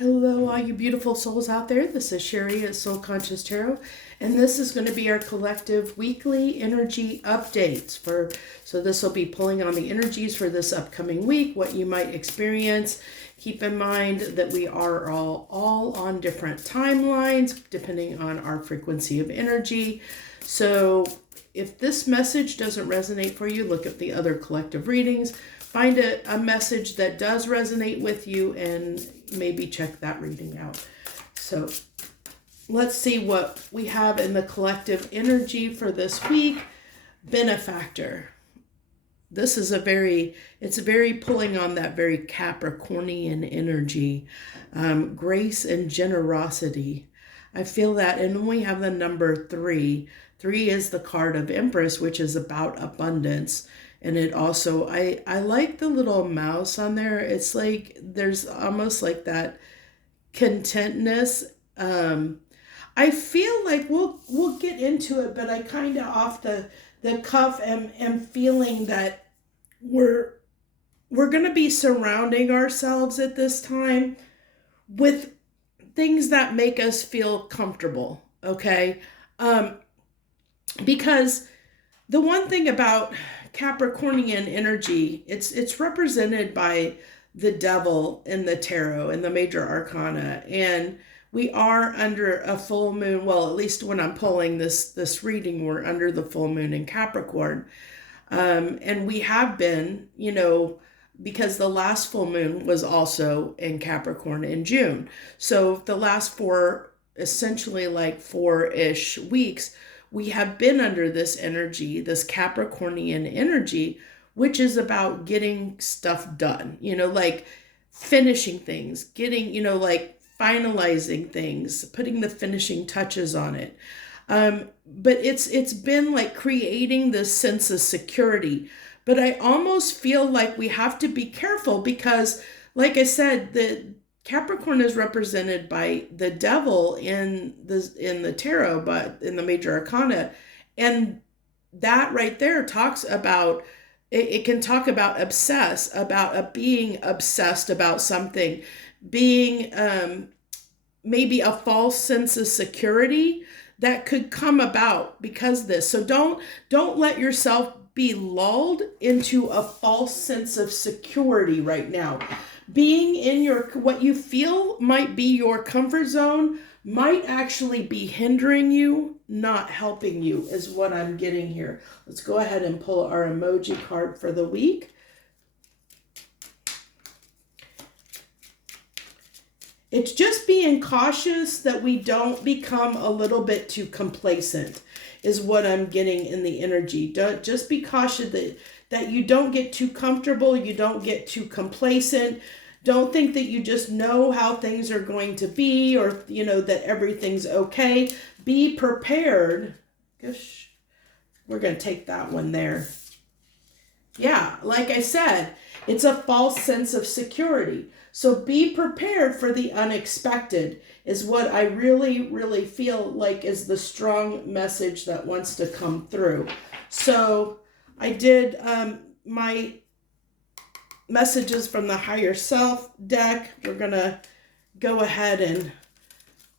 Hello, all you beautiful souls out there. This is Sherry at Soul Conscious Tarot, and this is going to be our collective weekly energy updates so this will be pulling on the energies for this upcoming week, what you might experience. Keep in mind that we are all on different timelines depending on our frequency of energy. So if this message doesn't resonate for you, look at the other collective readings. Find a message that does resonate with you and maybe check that reading out. So let's see what we have in the collective energy for this week. Benefactor. This is it's very pulling on that very Capricornian energy. Grace and generosity. I feel that. And then we have the number 3. 3 is the card of Empress, which is about abundance. And it also, I like the little mouse on there. It's like, there's almost like that contentness. I feel like we'll get into it, but I kind of off the cuff am feeling that we're going to be surrounding ourselves at this time with things that make us feel comfortable. Okay. Because the one thing about Capricornian energy, it's represented by the devil in the tarot and the major arcana, and we are under a full moon. Well, at least when I'm pulling this reading, we're under the full moon in Capricorn, and we have been, because the last full moon was also in Capricorn in June. So the last essentially like 4-ish weeks, we have been under this energy, this Capricornian energy, which is about getting stuff done, like finishing things, getting, like finalizing things, putting the finishing touches on it. But it's been like creating this sense of security. But I almost feel like we have to be careful because, like I said, the Capricorn is represented by the devil in the tarot, but in the major arcana. And that right there talks about, it can talk about obsess, about being obsessed about something, being maybe a false sense of security that could come about because of this. So don't let yourself be lulled into a false sense of security right now. Being in what you feel might be your comfort zone might actually be hindering you, not helping you, is what I'm getting here. Let's go ahead and pull our emoji card for the week. It's just being cautious that we don't become a little bit too complacent is what I'm getting in the energy. Just be cautious that you don't get too comfortable, you don't get too complacent. Don't think that you just know how things are going to be or, that everything's okay. Be prepared. Gosh, we're going to take that one there. Yeah, like I said, it's a false sense of security. So be prepared for the unexpected is what I really, really feel like is the strong message that wants to come through. So I did my messages from the higher self deck. We're going to go ahead and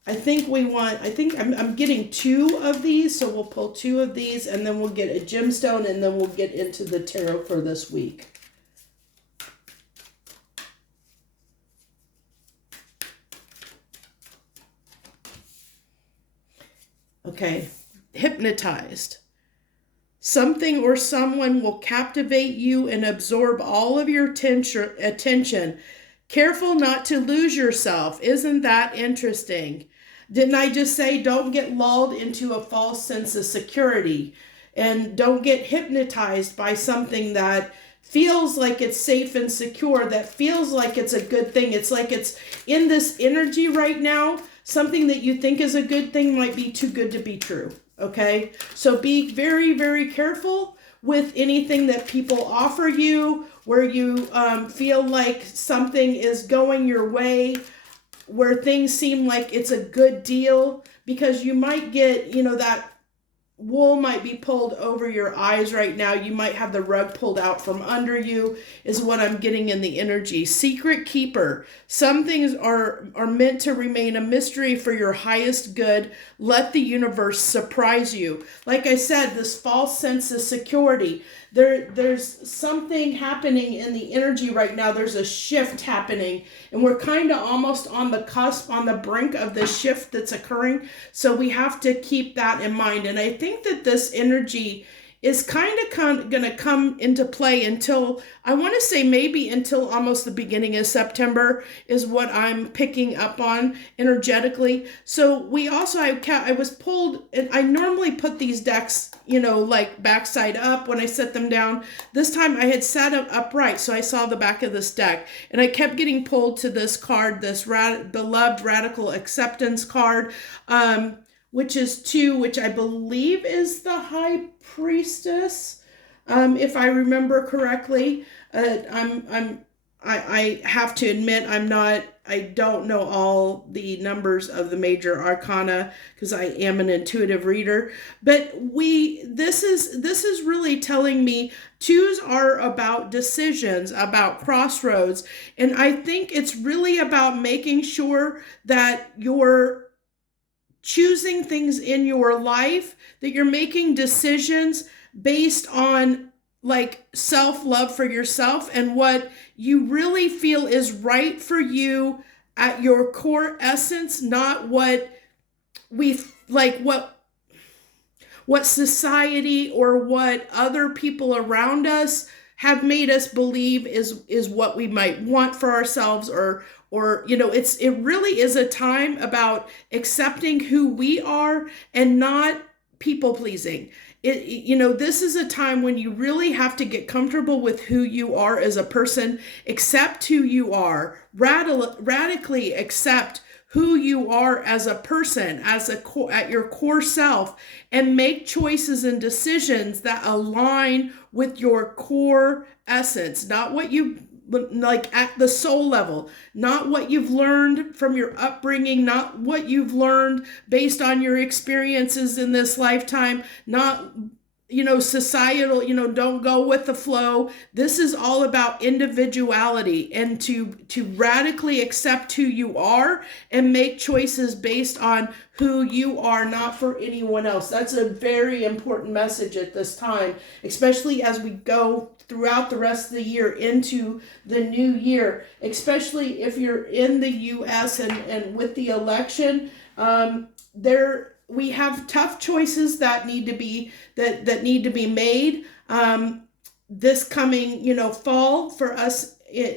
I'm getting 2 of these. So we'll pull 2 of these and then we'll get a gemstone and then we'll get into the tarot for this week. Okay, hypnotized. Something or someone will captivate you and absorb all of your attention. Careful not to lose yourself. Isn't that interesting? Didn't I just say don't get lulled into a false sense of security and don't get hypnotized by something that feels like it's safe and secure, that feels like it's a good thing. It's like it's in this energy right now. Something that you think is a good thing might be too good to be true. Okay, so be very, very careful with anything that people offer you where you feel like something is going your way, where things seem like it's a good deal, because you might get, that wool might be pulled over your eyes right now. You might have the rug pulled out from under you, is what I'm getting in the energy. Secret keeper. Some things are meant to remain a mystery for your highest good. Let the universe surprise you. Like I said, this false sense of security. There's something happening in the energy right now. There's a shift happening, and we're kind of almost on the cusp, on the brink of the shift that's occurring. So we have to keep that in mind. And I think that this energy is kind of going to come into play until, I want to say maybe until almost the beginning of September is what I'm picking up on energetically. So we also, I was pulled, and I normally put these decks, like backside up when I set them down. This time I had sat up upright, so I saw the back of this deck, and I kept getting pulled to this card, this beloved radical acceptance card, which is 2, which I believe is the High Priestess, if I remember correctly. I have to admit I don't know all the numbers of the major arcana because I am an intuitive reader. But this is really telling me 2s are about decisions, about crossroads, and I think it's really about making sure that you're choosing things in your life, that you're making decisions based on like self-love for yourself and what you really feel is right for you at your core essence, not what we like, what society or what other people around us have made us believe is what we might want for ourselves, or it really is a time about accepting who we are and not people pleasing. This is a time when you really have to get comfortable with who you are as a person, accept who you are, radically accept who you are as a person, at your core self, and make choices and decisions that align with your core essence, not what you like at the soul level, not what you've learned from your upbringing, not what you've learned based on your experiences in this lifetime, not societal, don't go with the flow. This is all about individuality and to radically accept who you are and make choices based on who you are, not for anyone else. That's a very important message at this time, especially as we go throughout the rest of the year into the new year, especially if you're in the US and with the election, we have tough choices that need to be made this coming fall for us.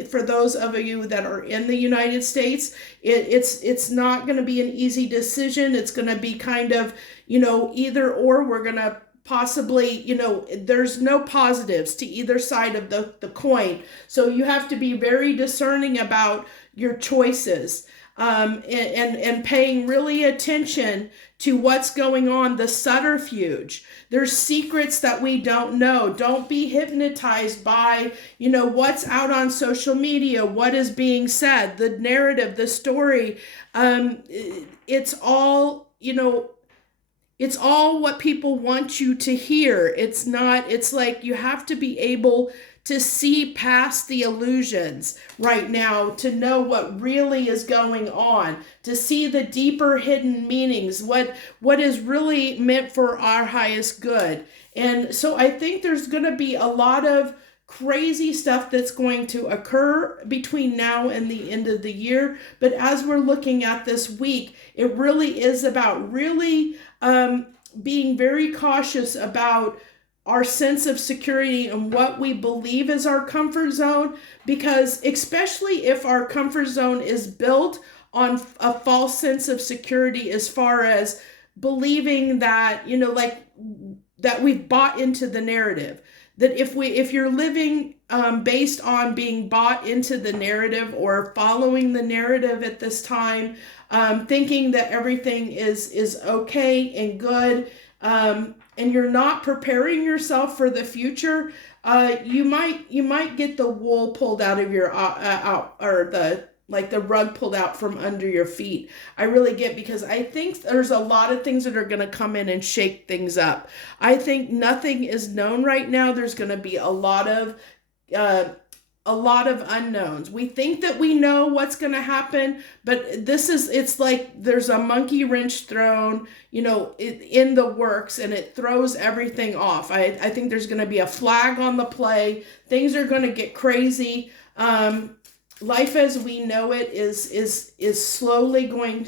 For those of you that are in the United States, it's not going to be an easy decision. It's going to be kind of either or. We're going to possibly, there's no positives to either side of the coin. So you have to be very discerning about your choices, and paying really attention to what's going on, the subterfuge. There's secrets that we don't know. Don't be hypnotized by, what's out on social media, what is being said, the narrative, the story. It's all, it's all what people want you to hear. It's like you have to be able to see past the illusions right now, to know what really is going on, to see the deeper hidden meanings, what is really meant for our highest good. And so I think there's going to be a lot of crazy stuff that's going to occur between now and the end of the year. But as we're looking at this week, it really is about really being very cautious about our sense of security and what we believe is our comfort zone, because especially if our comfort zone is built on a false sense of security, as far as believing that, that we've bought into the narrative, that if you're living based on being bought into the narrative or following the narrative at this time, thinking that everything is okay and good, and you're not preparing yourself for the future, you might get the wool pulled out of your like the rug pulled out from under your feet. I really get, because I think there's a lot of things that are going to come in and shake things up. I think nothing is known right now. There's going to be uh, a lot of unknowns. We think that we know what's going to happen, but it's like there's a monkey wrench thrown, in the works, and it throws everything off. I think there's going to be a flag on the play. Things are going to get crazy. Life as we know it is slowly going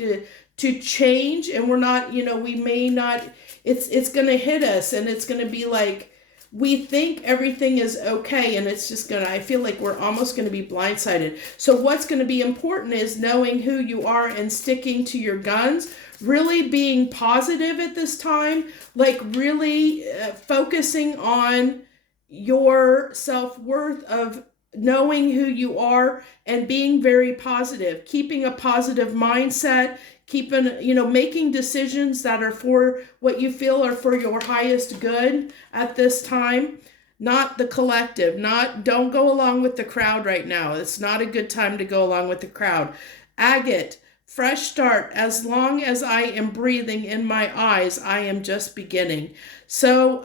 to change, and we're not, we may not, it's going to hit us, and it's going to be like, we think everything is okay, and it's just I feel like we're almost going to be blindsided. So what's going to be important is knowing who you are and sticking to your guns, really being positive at this time, like really focusing on your self-worth of knowing who you are and being very positive, keeping a positive mindset, making decisions that are for what you feel are for your highest good at this time, not the collective. Don't go along with the crowd right now. It's not a good time to go along with the crowd. Agate, fresh start. As long as I am breathing in my eyes, I am just beginning. So,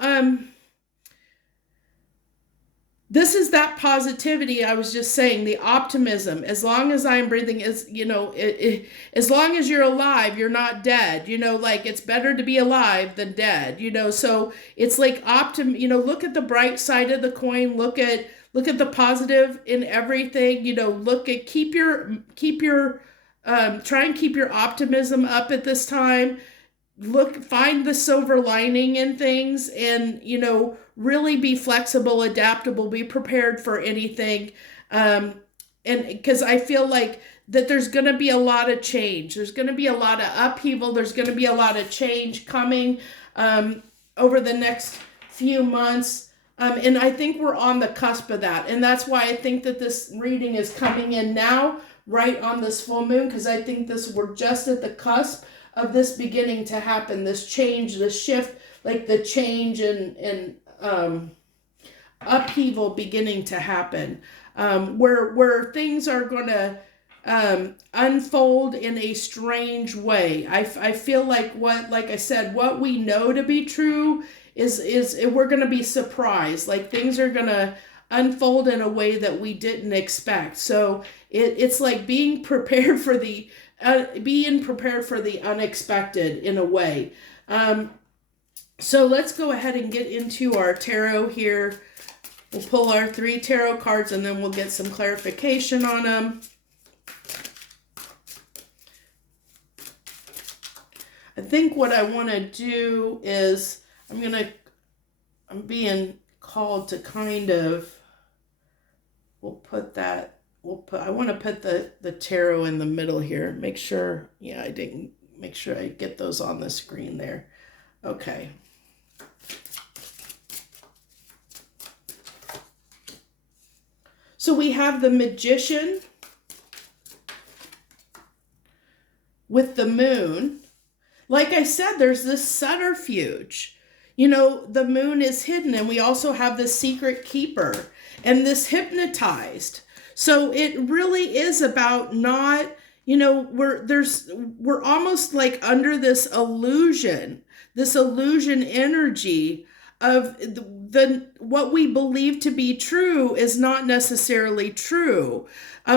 this is that positivity I was just saying, the optimism. As long as I'm breathing, as long as you're alive, you're not dead. Like it's better to be alive than dead. So it's like look at the bright side of the coin. Look at the positive in everything. Try and keep your optimism up at this time. Find the silver lining in things, and really be flexible, adaptable, be prepared for anything. And because I feel like that there's going to be a lot of change, there's going to be a lot of upheaval, there's going to be a lot of change coming over the next few months. And I think we're on the cusp of that, and that's why I think that this reading is coming in now, right on this full moon, because I think we're just at the cusp of this beginning to happen, this change, this shift, like the change and upheaval beginning to happen, where things are going to unfold in a strange way. I feel like I said, what we know to be true is we're going to be surprised. Like things are going to unfold in a way that we didn't expect. So it's like being prepared for the unexpected in a way. So let's go ahead and get into our tarot here. We'll pull our 3 tarot cards, and then we'll get some clarification on them. I think what I want to do is I'm being called to I want to put the tarot in the middle here. Make sure I get those on the screen there. Okay. So we have the Magician with the Moon. Like I said, there's this subterfuge. The Moon is hidden, and we also have the Secret Keeper and this Hypnotized. So it really is about not, we're almost like under this illusion energy of what we believe to be true is not necessarily true.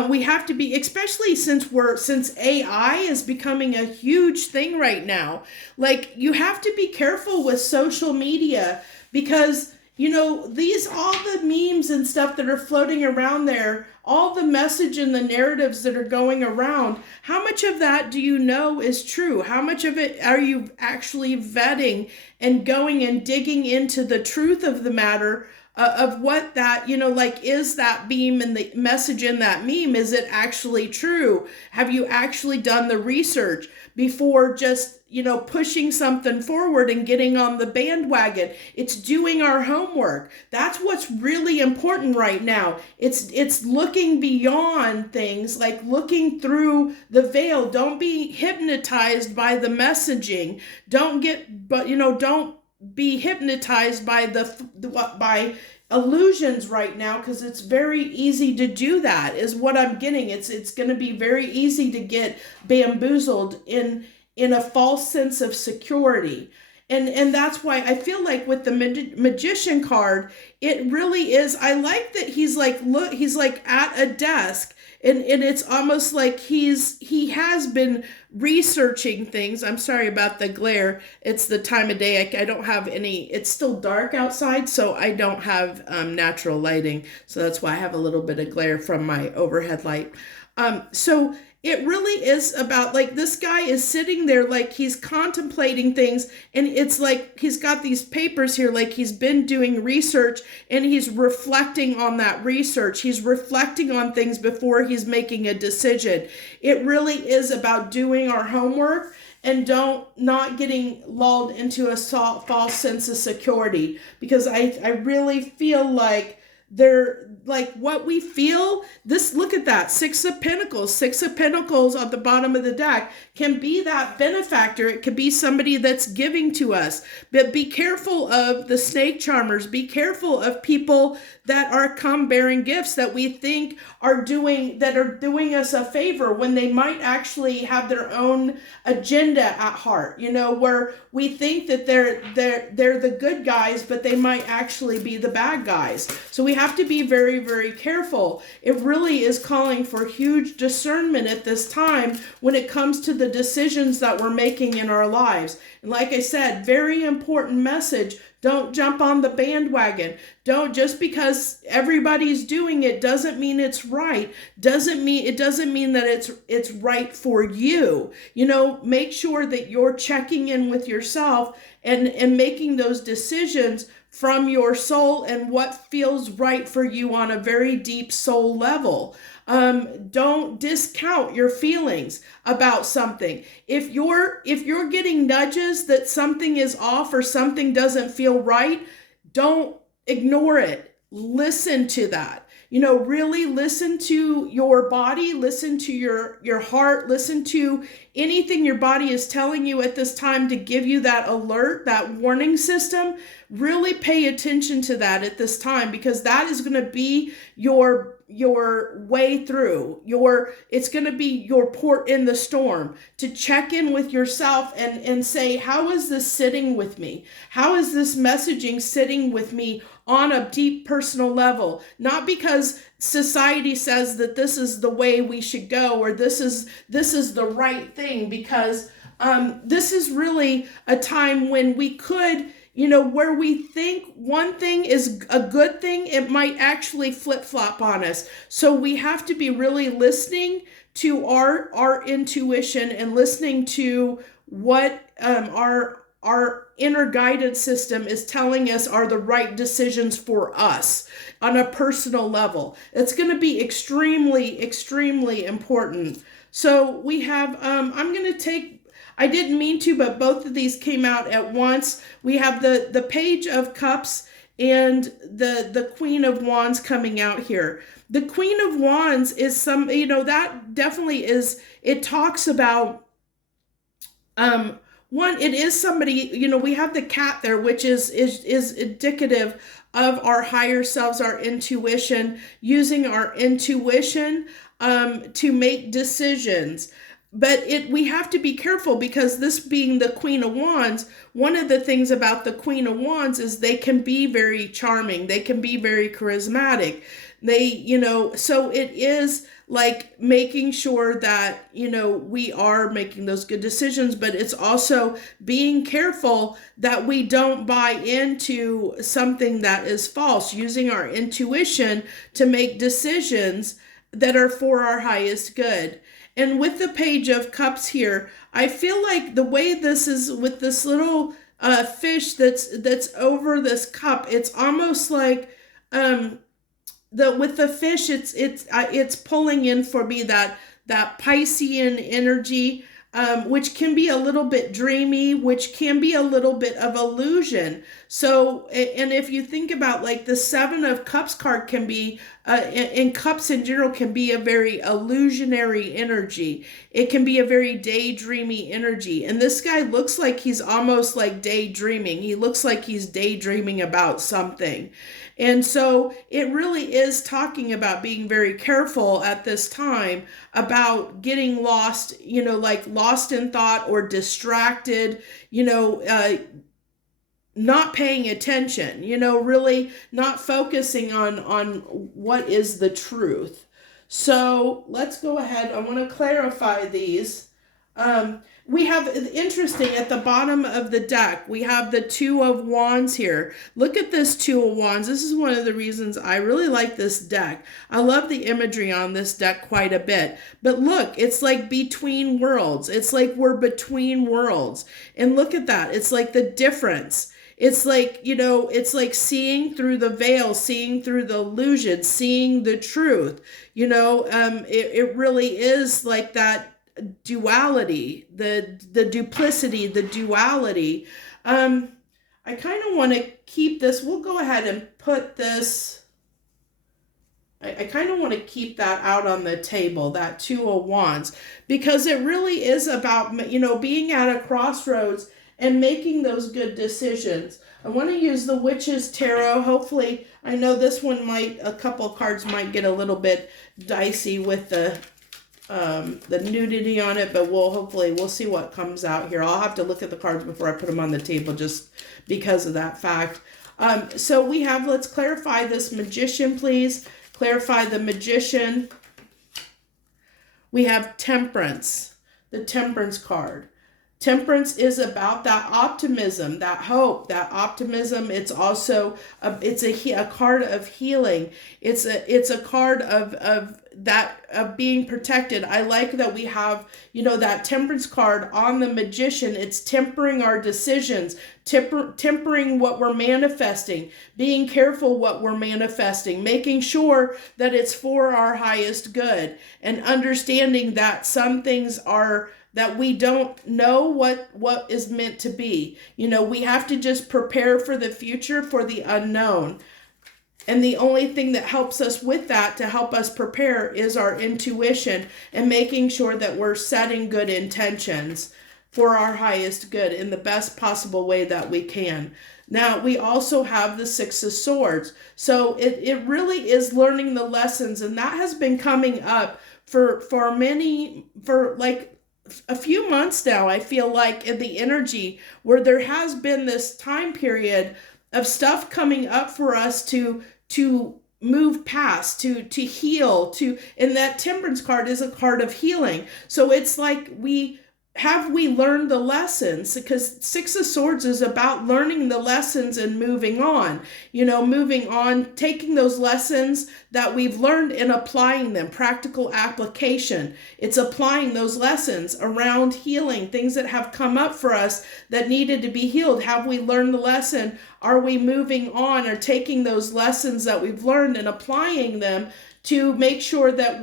We have to be, especially since AI is becoming a huge thing right now. Like you have to be careful with social media, because all the memes and stuff that are floating around there, all the message and the narratives that are going around, how much of that do you know is true? How much of it are you actually vetting and going and digging into the truth of the matter of what that, is that meme and the message in that meme, is it actually true? Have you actually done the research before just, pushing something forward and getting on the bandwagon? It's doing our homework. That's what's really important right now. It's looking beyond things, like looking through the veil. Don't be hypnotized by the messaging. Don't be hypnotized by illusions right now, because it's very easy to do that, is what I'm getting. It's going to be very easy to get bamboozled in a false sense of security. And that's why I feel like with the magician card, it really is. I like that he's like, look, he's like at a desk, and it's almost like he has been researching things. I'm sorry about the glare. It's the time of day. I don't have any. It's still dark outside, so I don't have natural lighting. So that's why I have a little bit of glare from my overhead light. So it really is about, like, this guy is sitting there like he's contemplating things, and it's like he's got these papers here, like he's been doing research, and he's reflecting on that research. He's reflecting on things before he's making a decision. It really is about doing our homework and not getting lulled into a false sense of security, because I really feel like they're like what we feel. This, look at that, Six of Pentacles on the bottom of the deck can be that benefactor. It could be somebody that's giving to us. But be careful of the snake charmers. Be careful of people that are come bearing gifts that we think are doing us a favor, when they might actually have their own agenda at heart, where we think that they're the good guys, but they might actually be the bad guys. So we have to be very, very careful. It really is calling for huge discernment at this time when it comes to the decisions that we're making in our lives. And like I said, very important message. Don't jump on the bandwagon. Don't, just because everybody's doing it doesn't mean it's right. It doesn't mean that it's right for you. Make sure that you're checking in with yourself and making those decisions from your soul and what feels right for you on a very deep soul level. Don't discount your feelings about something. If you're getting nudges that something is off or something doesn't feel right, don't ignore it. Listen to that. Really listen to your body, listen to your heart, listen to anything your body is telling you at this time to give you that alert, that warning system. Really pay attention to that at this time, because that is going to be your way through. It's going to be your port in the storm, to check in with yourself and say, how is this sitting with me? How is this messaging sitting with me on a deep personal level? Not because society says that this is the way we should go, or this is the right thing, because this is really a time when we could, where we think one thing is a good thing, it might actually flip-flop on us. So we have to be really listening to our intuition and listening to what our inner guidance system is telling us are the right decisions for us on a personal level. It's going to be extremely, extremely important. So we have, I didn't mean to, but both of these came out at once. We have the Page of Cups and the Queen of Wands coming out here. The Queen of Wands is that definitely is, it talks about, one, it is somebody, we have the cat there, which is indicative of our higher selves, our intuition, using our intuition to make decisions. But we have to be careful, because this being the Queen of Wands, one of the things about the Queen of Wands is they can be very charming. They can be very charismatic. So it is like making sure that, we are making those good decisions, but it's also being careful that we don't buy into something that is false, using our intuition to make decisions that are for our highest good. And with the Page of Cups here, I feel like the way this is with this little fish that's over this cup, it's almost like with the fish, it's pulling in for me that Piscean energy, which can be a little bit dreamy, which can be a little bit of illusion. So, and if you think about, like, the Seven of Cups card can be and cups in general can be a very illusionary energy. It can be a very daydreamy energy. And this guy looks like he's almost like daydreaming. He looks like he's daydreaming about something. And so it really is talking about being very careful at this time about getting lost, like lost in thought or distracted, not paying attention, really not focusing on what is the truth. So let's go ahead. I want to clarify these. We have, interesting, at the bottom of the deck, we have the Two of Wands here. Look at this Two of Wands. This is one of the reasons I really like this deck. I love the imagery on this deck quite a bit. But look, it's like between worlds. It's like we're between worlds. And look at that. It's like the difference. It's like, it's like seeing through the veil, seeing through the illusion, seeing the truth. It really is like that duality, the duplicity, the duality. I kind of want to keep this. We'll go ahead and put this. I kind of want to keep that out on the table, that Two of Wands, because it really is about, being at a crossroads and making those good decisions. I want to use the Witch's Tarot. Hopefully, I know this one a couple cards might get a little bit dicey with the nudity on it, but we'll see what comes out here. I'll have to look at the cards before I put them on the table just because of that fact. So we have, let's clarify this Magician, please. Clarify the Magician. We have Temperance, the Temperance card. Temperance is about that optimism, that hope, that optimism. It's also a card of healing. It's a card of being protected. I like that we have, that Temperance card on the Magician. It's tempering our decisions, tempering what we're manifesting, being careful what we're manifesting, making sure that it's for our highest good, and understanding that some things are that we don't know what is meant to be. We have to just prepare for the future, for the unknown. And the only thing that helps us with that, to help us prepare, is our intuition and making sure that we're setting good intentions for our highest good in the best possible way that we can. Now, we also have the Six of Swords. So it really is learning the lessons, and that has been coming up for like a few months now. I feel like in the energy where there has been this time period of stuff coming up for us to move past, to heal, and that Temperance card is a card of healing. So it's like we learned the lessons? Because Six of Swords is about learning the lessons and moving on, taking those lessons that we've learned and applying them, practical application. It's applying those lessons around healing, things that have come up for us that needed to be healed. Have we learned the lesson? Are we moving on or taking those lessons that we've learned and applying them to make sure that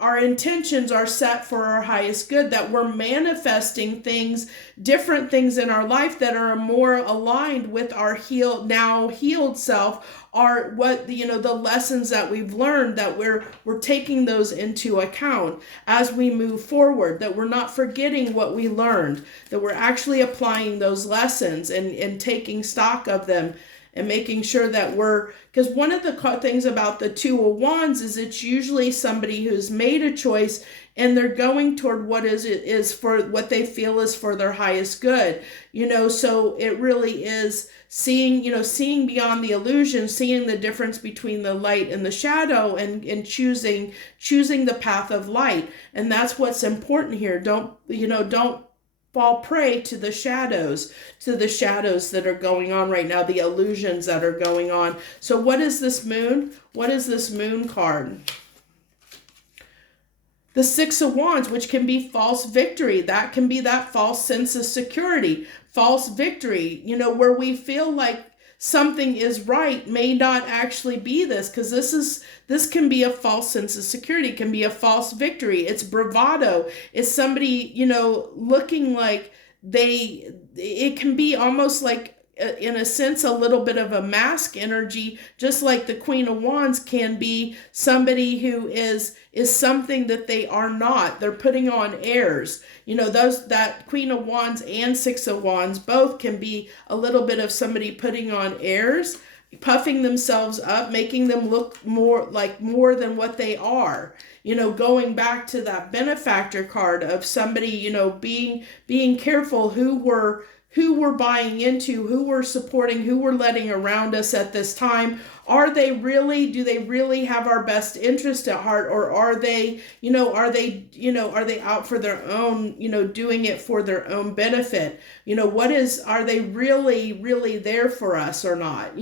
our intentions are set for our highest good, that we're manifesting different things in our life that are more aligned with our healed self, are the lessons that we've learned, that we're taking those into account as we move forward, that we're not forgetting what we learned, that we're actually applying those lessons and taking stock of them, and making sure that because one of the things about the Two of Wands is it's usually somebody who's made a choice and they're going toward what is for what they feel is for their highest good. So it really is seeing beyond the illusion, seeing the difference between the light and the shadow, and choosing the path of light. And that's what's important here. Don't fall prey to the shadows that are going on right now, the illusions that are going on. So what is this moon? What is this moon card? The Six of Wands, which can be false victory. That can be that false sense of security, false victory, where we feel like something is right may not actually be this, because this can be a false sense of security, can be a false victory. It's bravado. It's somebody, looking like it can be almost like in a sense, a little bit of a mask energy, just like the Queen of Wands can be somebody who is something that they are not. They're putting on airs. That Queen of Wands and Six of Wands both can be a little bit of somebody putting on airs, puffing themselves up, making them look more than what they are. Going back to that benefactor card of somebody, being careful who we're buying into, who we're supporting, who we're letting around us at this time. Do they really have our best interest at heart, or are they out for their own, doing it for their own benefit? Are they really there for us or not?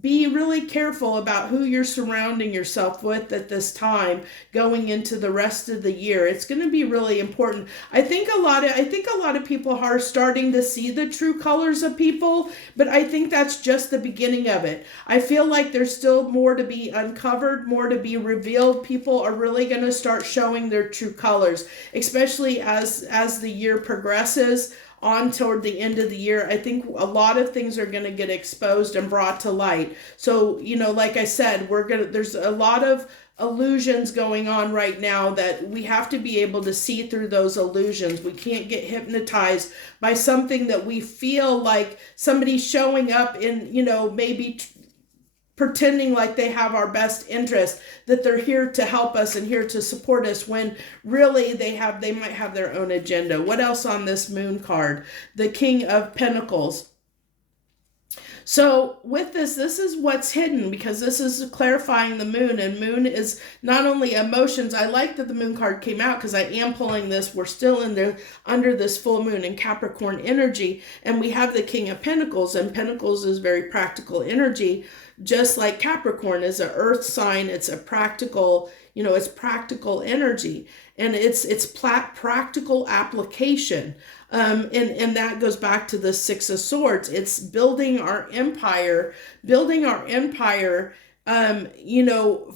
Be really careful about who you're surrounding yourself with at this time going into the rest of the year. It's going to be really important. I think a lot of people are starting to see the true colors of people, but I think that's just the beginning of it. I feel like there's still more to be uncovered, more to be revealed. People are really going to start showing their true colors, especially as the year progresses on toward the end of the year. I think a lot of things are going to get exposed and brought to light. So, like I said, there's a lot of illusions going on right now that we have to be able to see through those illusions. We can't get hypnotized by something that we feel like somebody's showing up in, maybe pretending like they have our best interest, that they're here to help us and here to support us, when really they might have their own agenda. What else on this moon card? The King of Pentacles. So with this is what's hidden, because this is clarifying the moon, and moon is not only emotions. I like that the moon card came out because I am pulling this. We're still under this full moon in Capricorn energy, and we have the King of Pentacles, and Pentacles is very practical energy, just like Capricorn is an earth sign. It's a practical, it's practical energy, and it's practical application. And that goes back to the Six of Swords. It's building our empire,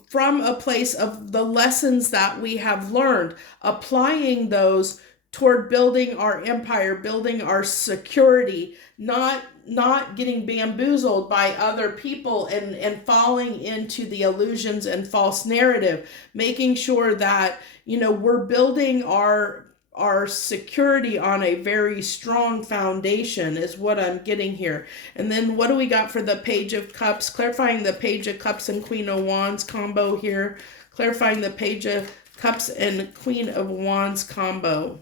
from a place of the lessons that we have learned, applying those toward building our empire, building our security, not getting bamboozled by other people and falling into the illusions and false narrative, making sure that, we're building our security on a very strong foundation is what I'm getting here. And then what do we got for the Page of Cups? Clarifying the Page of Cups and Queen of Wands combo here. Clarifying the Page of Cups and Queen of Wands combo.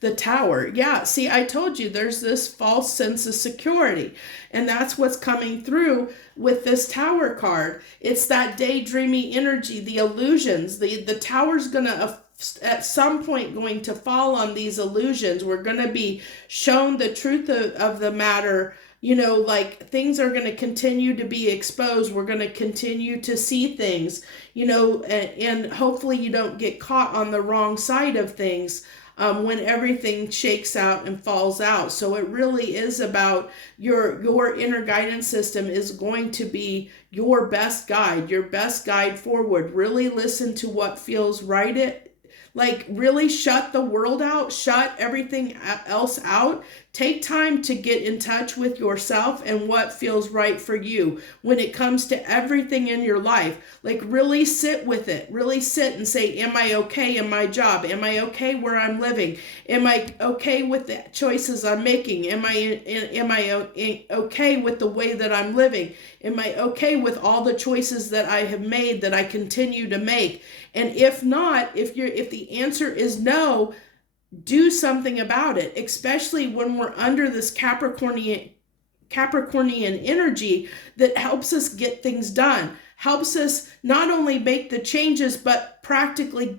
The Tower. Yeah, see, I told you there's this false sense of security, and that's what's coming through with this Tower card. It's that daydreamy energy, the illusions. The Tower's gonna at some point going to fall on these illusions. We're going to be shown the truth of the matter. Like things are going to continue to be exposed. We're going to continue to see things, and hopefully you don't get caught on the wrong side of things when everything shakes out and falls out. So it really is about your inner guidance system is going to be your best guide forward. Really listen to what feels right. Really shut the world out, shut everything else out. Take time to get in touch with yourself and what feels right for you when it comes to everything in your life. Really sit with it. Really sit and say, am I okay in my job? Am I okay where I'm living? Am I okay with the choices I'm making? Am I okay with the way that I'm living? Am I okay with all the choices that I have made, that I continue to make? And if not, if the answer is no, do something about it, especially when we're under this Capricornian energy that helps us get things done, helps us not only make the changes, but practically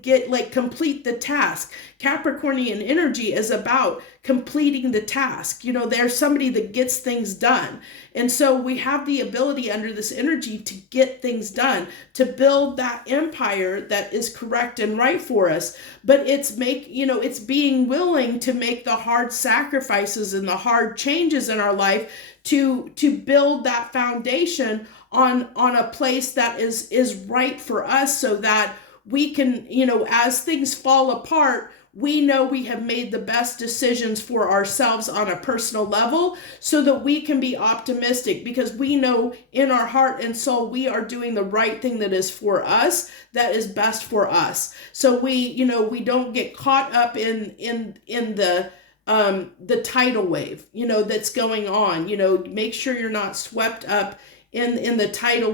complete the task. Capricornian energy is about completing the task. There's somebody that gets things done. And so we have the ability under this energy to get things done, to build that empire that is correct and right for us. But it's being willing to make the hard sacrifices and the hard changes in our life to build that foundation on a place that is right for us, so that we can, as things fall apart, we know we have made the best decisions for ourselves on a personal level so that we can be optimistic, because we know in our heart and soul we are doing the right thing that is for us, that is best for us. So we don't get caught up in the tidal wave, that's going on. Make sure you're not swept up in the tidal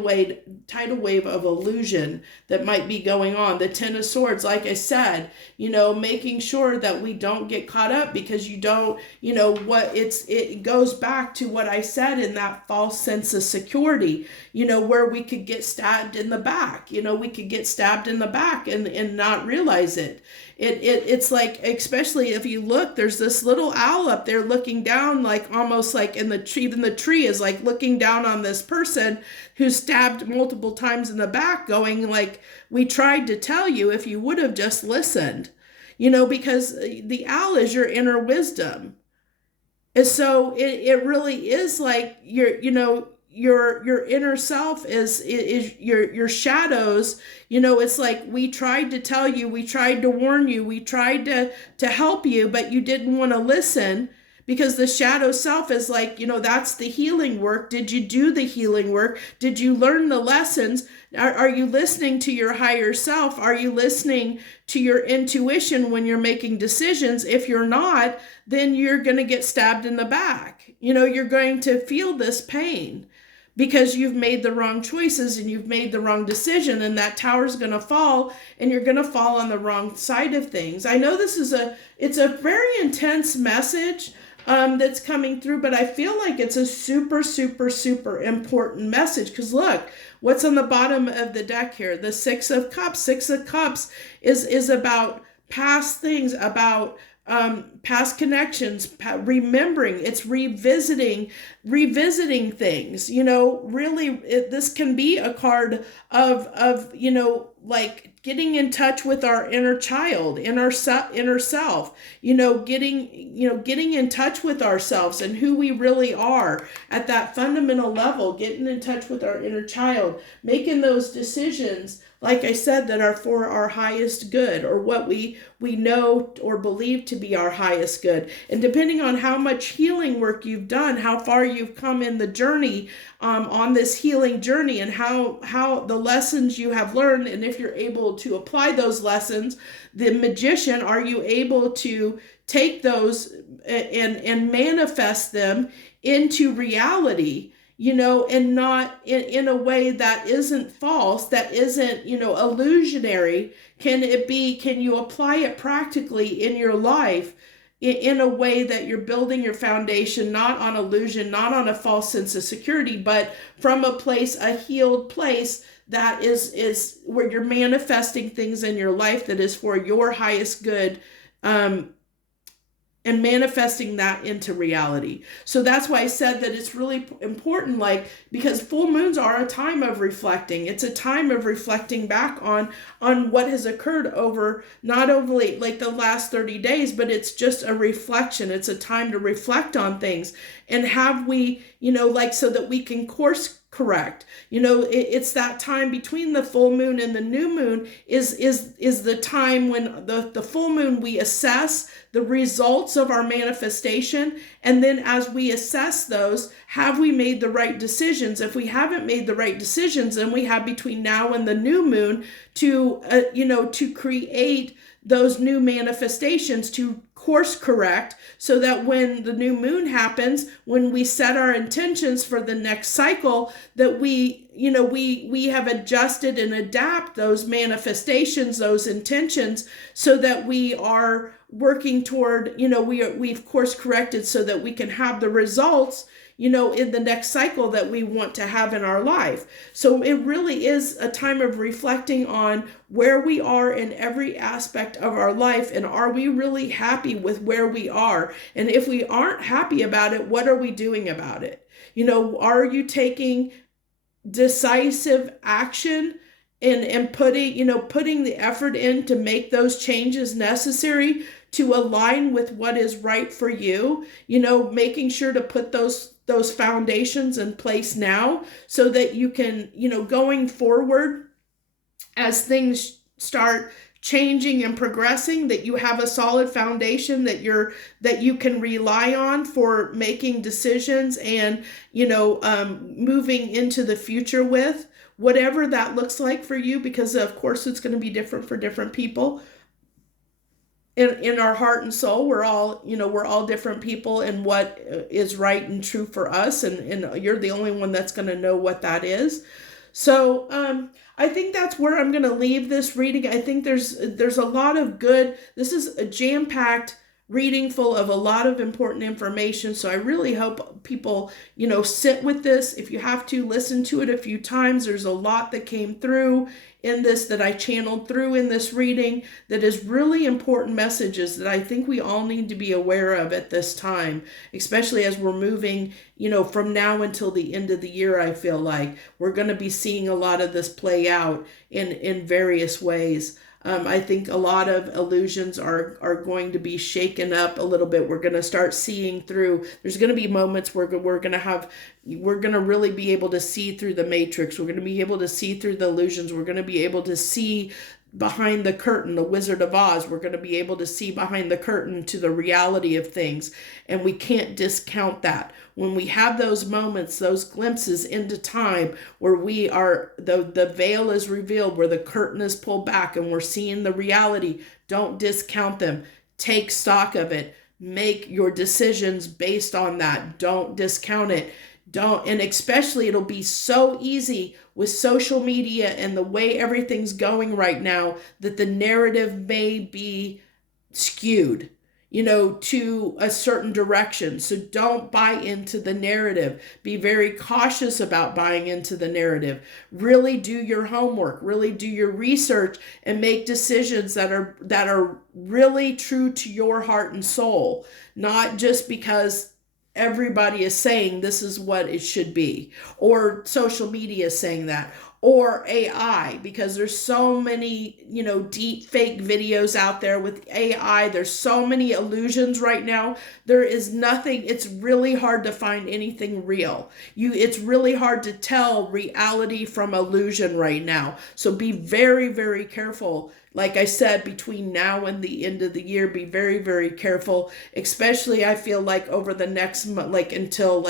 wave of illusion that might be going on. The Ten of Swords, like I said, making sure that we don't get caught up, because you don't, it goes back to what I said in that false sense of security, where we could get stabbed in the back. We could get stabbed in the back and not realize it. It's like, especially if you look, there's this little owl up there looking down, like almost like in the tree, even the tree is like looking down on this person who's stabbed multiple times in the back, going like, we tried to tell you if you would have just listened, because the owl is your inner wisdom. And so it really is like your inner self is your shadows. It's like, we tried to tell you, we tried to warn you, we tried to help you, but you didn't want to listen, because the shadow self is like, that's the healing work. Did you do the healing work? Did you learn the lessons? Are you listening to your higher self? Are you listening to your intuition when you're making decisions? If you're not, then you're going to get stabbed in the back. You're going to feel this pain, because you've made the wrong choices and you've made the wrong decision, and that tower's going to fall, and you're going to fall on the wrong side of things. I know it's a very intense message that's coming through, but I feel like it's a super, super, super important message, because look, what's on the bottom of the deck here? The Six of Cups. Six of Cups is about past things, about past connections, remembering. It's revisiting things. Really, this can be a card of like getting in touch with our inner child, inner self. Getting in touch with ourselves and who we really are at that fundamental level. Getting in touch with our inner child, making those decisions, like I said, that are for our highest good, or what we know or believe to be our highest good. And depending on how much healing work you've done, how far you've come in the journey, on this healing journey, and how the lessons you have learned, and if you're able to apply those lessons, the Magician, are you able to take those and manifest them into reality? And not in a way that isn't false, that isn't, illusionary. Can you apply it practically in your life in a way that you're building your foundation, not on illusion, not on a false sense of security, but from a healed place that is where you're manifesting things in your life that is for your highest good, and manifesting that into reality. So that's why I said that it's really important, because full moons are a time of reflecting. It's a time of reflecting back on what has occurred over, not only like the last 30 days, but it's just a reflection. It's a time to reflect on things. And have we, so that we can course correct. It's that time between the full moon and the new moon is the time when the full moon, we assess the results of our manifestation. And then as we assess those, have we made the right decisions? If we haven't made the right decisions, then we have between now and the new moon to create those new manifestations, to course correct, so that when the new moon happens, when we set our intentions for the next cycle, that we have adjusted and adapt those manifestations, those intentions, so that we are working toward, we've course corrected so that we can have the results, in the next cycle that we want to have in our life. So it really is a time of reflecting on where we are in every aspect of our life, and are we really happy with where we are? And if we aren't happy about it, what are we doing about it? Are you taking decisive action and putting the effort in to make those changes necessary to align with what is right for you? Making sure to put those foundations in place now, so that you can, going forward, as things start changing and progressing, that you have a solid foundation that you can rely on for making decisions and moving into the future with, whatever that looks like for you, because of course it's going to be different for different people. In our heart and soul, we're all different people, and what is right and true for us, and you're the only one that's going to know what that is. So I think that's where I'm going to leave this reading. I think there's a lot of good. This is a jam-packed reading full of a lot of important information. So I really hope people, sit with this. If you have to, listen to it a few times. There's a lot that came through in this that I channeled through in this reading that is really important messages that I think we all need to be aware of at this time, especially as we're moving, from now until the end of the year. I feel like we're going to be seeing a lot of this play out in various ways. I think a lot of illusions are going to be shaken up a little bit. We're going to start seeing through. There's going to be moments where we're going to really be able to see through the matrix. We're going to be able to see through the illusions. We're going to be able to see behind the curtain, the Wizard of Oz. We're going to be able to see behind the curtain to the reality of things. And we can't discount that. When we have those moments, those glimpses into time where the veil is revealed, where the curtain is pulled back and we're seeing the reality, don't discount them. Take stock of it. Make your decisions based on that. Don't discount it. And especially it'll be so easy with social media and the way everything's going right now that the narrative may be skewed, to a certain direction. So don't buy into the narrative. Be very cautious about buying into the narrative. Really do your homework, really do your research, and make decisions that are really true to your heart and soul, not just because everybody is saying this is what it should be, or social media is saying that, or AI, because there's so many, deep fake videos out there with AI. There's so many illusions right now. There is nothing, it's really hard to find anything real. It's really hard to tell reality from illusion right now. So be very, very careful. Like I said, between now and the end of the year, be very, very careful. Especially, I feel like over the next month, until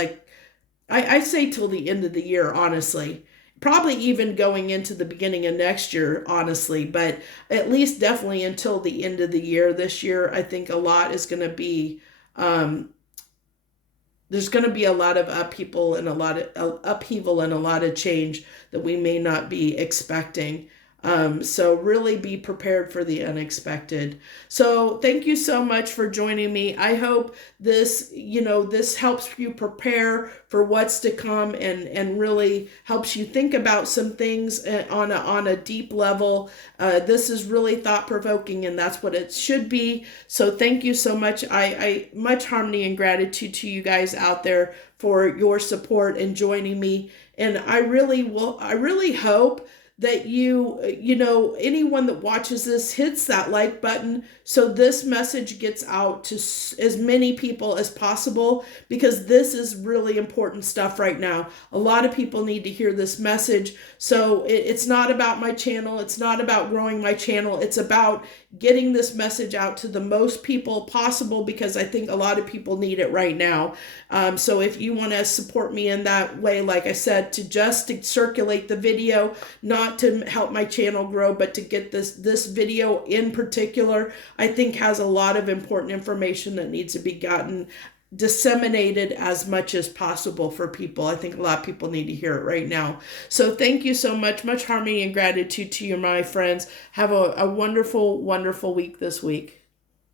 I say till the end of the year, honestly. Probably even going into the beginning of next year, honestly. But at least definitely until the end of the year this year, I think a lot is going to be, there's going to be a lot of upheaval and a lot of change that we may not be expecting. So really be prepared for the unexpected. So thank you so much for joining me. I hope this helps you prepare for what's to come and really helps you think about some things on a deep level. This is really thought-provoking, and that's what it should be. So thank you so much. I much harmony and gratitude to you guys out there for your support and joining me. And I really hope that anyone that watches this hits that like button so this message gets out to as many people as possible, because this is really important stuff right now. A lot of people need to hear this message. So it's not about my channel. It's not about growing my channel. It's about getting this message out to the most people possible, because I think a lot of people need it right now. So if you want to support me in that way, like I said, to circulate the video, not to help my channel grow, but to get this video in particular, I think has a lot of important information that needs to be disseminated as much as possible for people. I think a lot of people need to hear it right now. So thank you so much. Much harmony and gratitude to you, my friends. Have a wonderful, wonderful week this week.